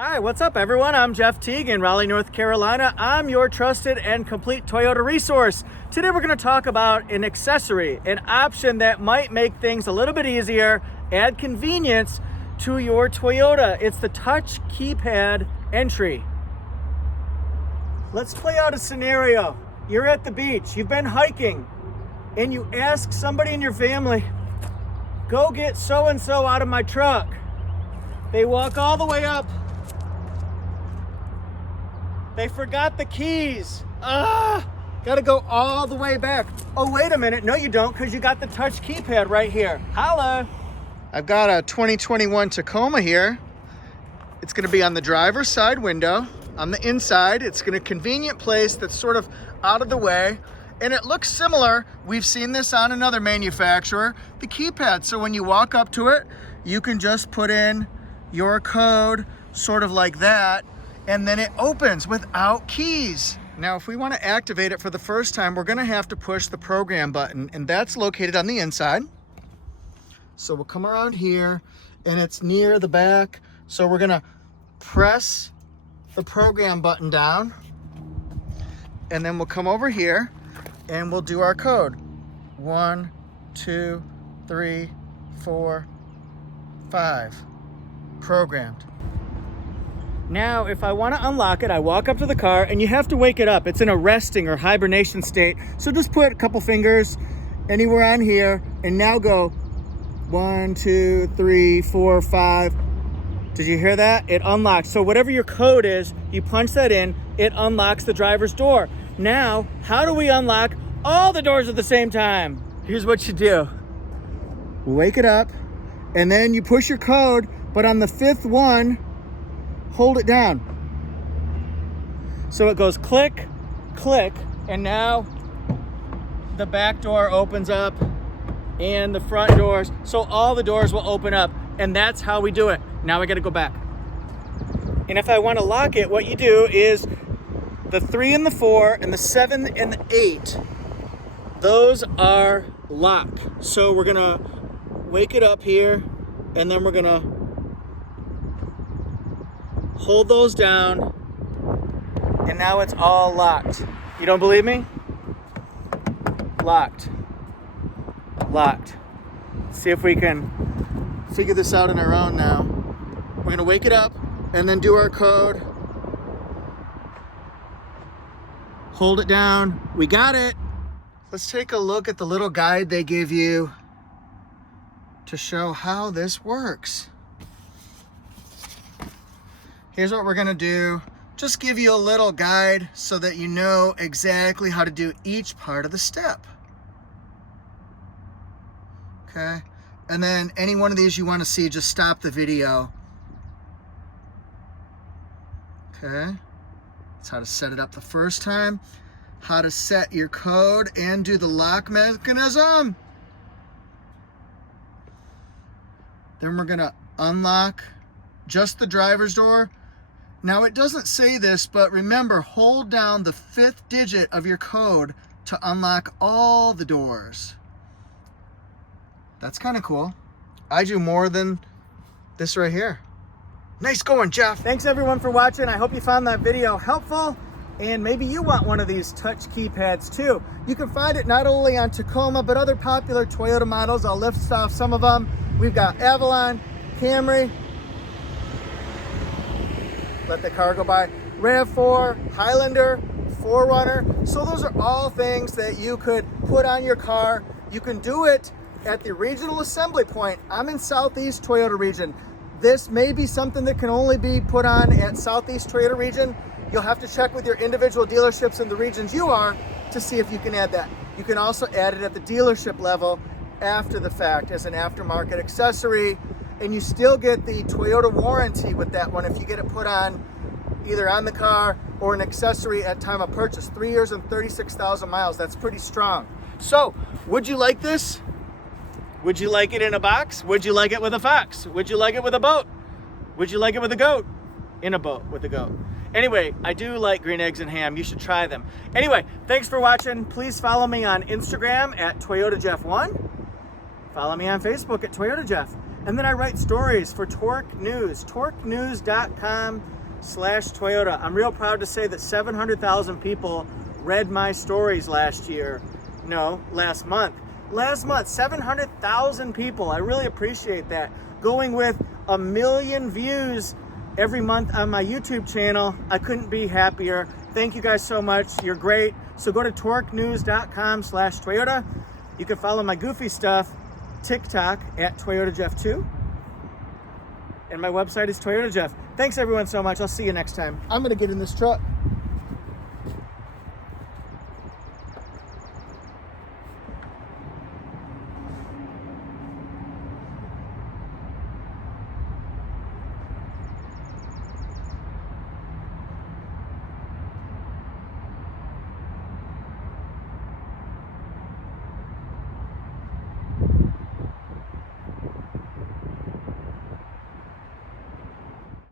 Hi, what's up everyone? I'm Jeff Teague in Raleigh, North Carolina. I'm your trusted and complete Toyota resource. Today we're going to talk about an accessory, an option that might make things a little bit easier, add convenience to your Toyota. It's the touch keypad entry. Let's play out a scenario. You're at the beach, you've been hiking, and you ask somebody in your family, go get so-and-so out of my truck. They walk all the way up. They forgot the keys. Gotta go all the way back. Oh, wait a minute. No, you don't, because you got the touch keypad right here. Holla. I've got a 2021 Tacoma here. It's gonna be on the driver's side window. On the inside, it's in a convenient place that's sort of out of the way. And it looks similar. We've seen this on another manufacturer, the keypad. So when you walk up to it, you can just put in your code, sort of like that, and then it opens without keys. Now, if we want to activate it for the first time, we're going to have to push the program button, and that's located on the inside. So we'll come around here, and it's near the back. So we're going to press the program button down, and then we'll come over here, and we'll do our code. 1, 2, 3, 4, 5. Programmed. Now, if I want to unlock it, I walk up to the car, and you have to wake it up. It's in a resting or hibernation state. So just put a couple fingers anywhere on here, and now go 1, 2, 3, 4, 5. Did you hear that? It unlocks. So whatever your code is, you punch that in, it unlocks the driver's door. Now, how do we unlock all the doors at the same time? Here's what you do. Wake it up, and then you push your code, but on the 5th one, hold it down. So it goes click, click, and now the back door opens up and the front doors. So all the doors will open up, and that's how we do it. Now we got to go back. And if I want to lock it, what you do is the 3 and the 4 and the 7 and the 8, those are locked. So we're going to wake it up here, and then we're going to hold those down, and now it's all locked. You don't believe me? Locked. Locked. See if we can figure this out on our own now. We're gonna wake it up and then do our code. Hold it down. We got it. Let's take a look at the little guide they give you to show how this works. Here's what we're gonna do. Just give you a little guide so that you know exactly how to do each part of the step. Okay, and then any one of these you wanna see, just stop the video. Okay, that's how to set it up the first time, how to set your code and do the lock mechanism. Then we're gonna unlock just the driver's door. Now it doesn't say this, but remember, hold down the 5th digit of your code to unlock all the doors. That's kind of cool. I do more than this right here. Nice going, Jeff. Thanks everyone for watching. I hope you found that video helpful, and maybe you want one of these touch keypads too. You can find it not only on Tacoma, but other popular Toyota models. I'll list off some of them. We've got Avalon, Camry, let the car go by, RAV4, Highlander, 4Runner. So those are all things that you could put on your car. You can do it at the regional assembly point. I'm in Southeast Toyota region. This may be something that can only be put on at Southeast Toyota region. You'll have to check with your individual dealerships in the regions you are to see if you can add that. You can also add it at the dealership level after the fact as an aftermarket accessory, and you still get the Toyota warranty with that one if you get it put on either on the car or an accessory at time of purchase. 3 years and 36,000 miles. That's pretty strong. So, would you like this? Would you like it in a box? Would you like it with a fox? Would you like it with a boat? Would you like it with a goat? In a boat with a goat. Anyway, I do like green eggs and ham. You should try them. Anyway, thanks for watching. Please follow me on Instagram at ToyotaJeff1. Follow me on Facebook at Toyota Jeff. And then I write stories for Torque News, torquenews.com/Toyota. I'm real proud to say that 700,000 people read my stories last month. Last month, 700,000 people. I really appreciate that. Going with 1 million views every month on my YouTube channel. I couldn't be happier. Thank you guys so much. You're great. So go to torquenews.com/Toyota. You can follow my goofy stuff, TikTok at ToyotaJeff2. And my website is Toyota Jeff. Thanks everyone so much. I'll see you next time. I'm gonna get in this truck.